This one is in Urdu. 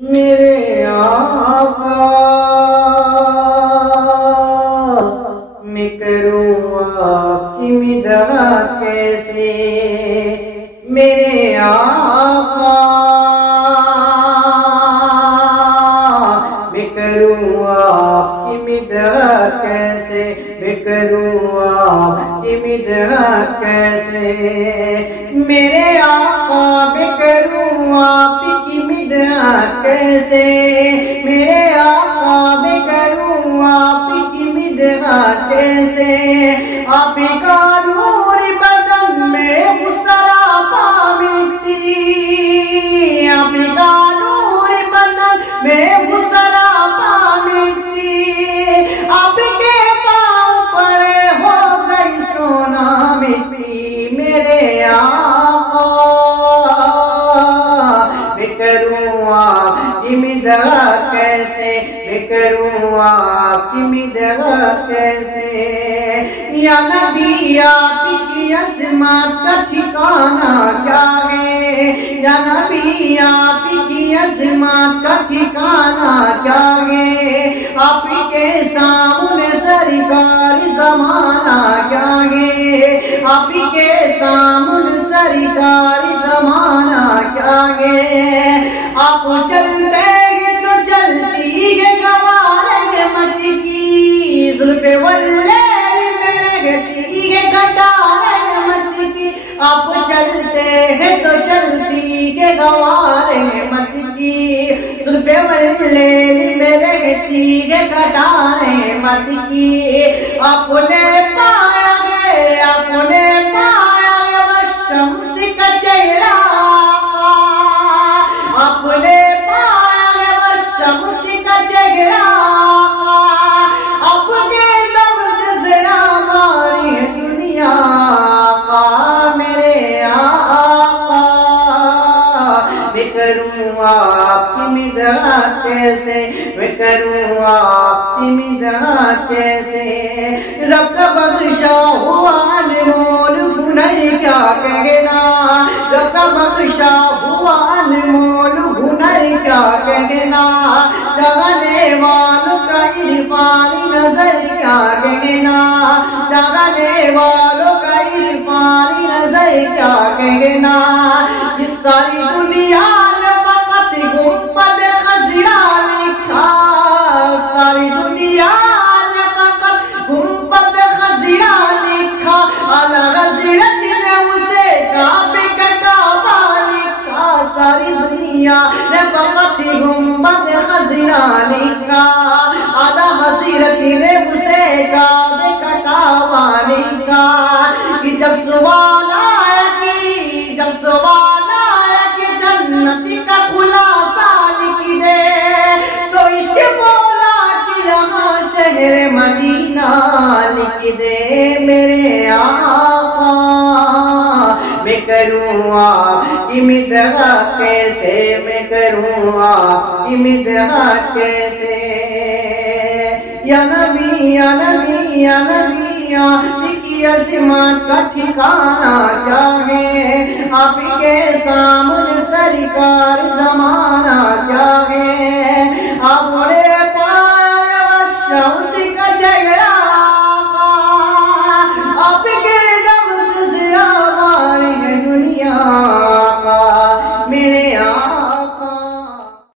میرے آقا میں کروں آپ کی مدح کیسے، میرے آقا میں کروں آپ کی مدح کیسے، میں کروں آپ کی مدح کیسے، میرے آقا میں کروں آپ کی مدح کیسے، میرے آقا میں کروں آپ کی مدح کیسے، آپ کا نور بدن میں سراپا مٹی، آپ کا نور بدن میں سراپا مٹی، آپ کے پاؤں پر ہو گئی سونا مٹی، میرے آقا میں کروں آپ کی مدح کیسے، میں کروں آپ کی مدح کیسے، یا نبی آپ کی عظمت کا ٹھکانہ کیا ہے، یا نبی آپ کی عظمت کا ٹھکانہ کیا ہے، آپ کے سامنے سرکار زمانہ کیا ہے، آپ کے سامنے سرکار زمانہ کیا ہے، آپ چلتے ہیں تو چلتی ہے گوارے مت کی، زلف واللیل میں رہتی ہے گھٹارے مت کی، آپ چلتے ہیں تو چلتی ہے گوارے مت کی، زلف واللیل میں رہتی ہے گھٹارے مت کی، آپ نے پایا ہے، آپ نے پایا ہے والشمس کا چہرہ، آپ نے پایا ہے والشمس کا چہرہ، آپ کے لفظ ذرا ماری ہے دنیا کا، میرے آقا میں کروں آپ کی مدح کیسے، میں کروں آپ کی مدح کیسے، رب کا بخشا ہوا انمول ہنر کیا کہنا، رب کا بخشا ہوا انمول ہنر کیا کہنا، چاہنے والوں کا عرفانی نظر کیا کہنا، چاہنے والوں کا عرفانی نظر کیا کہنا، اس ساری دنیا نے فقط گنبد خضرا لکھا، ساری دنیا نے فقط گنبد خضرا لکھا، اعلی حضرت نے اسے کعبے کا کعبہ لکھا، ساری دنیا نے فقط گنبد خضرا لکھا، اعلی حضرت نے اسے کعبے کا کعبہ لکھا، کہ جب سوال آیا کہ جب سوال آیا کہ جنت کا خلاصہ لکھ دے، تو عشق مولا کی یہاں شہر مدینہ لکھ دے، میرے آقا میں کروں آپ کی مدح کیسے، میں کروں آپ کی مدح کیسے، یا نبی یا نبی یا نبی آپ کی عظمت کا ٹھکانہ کیا ہے، آپ کے سامنے سرکار زمانہ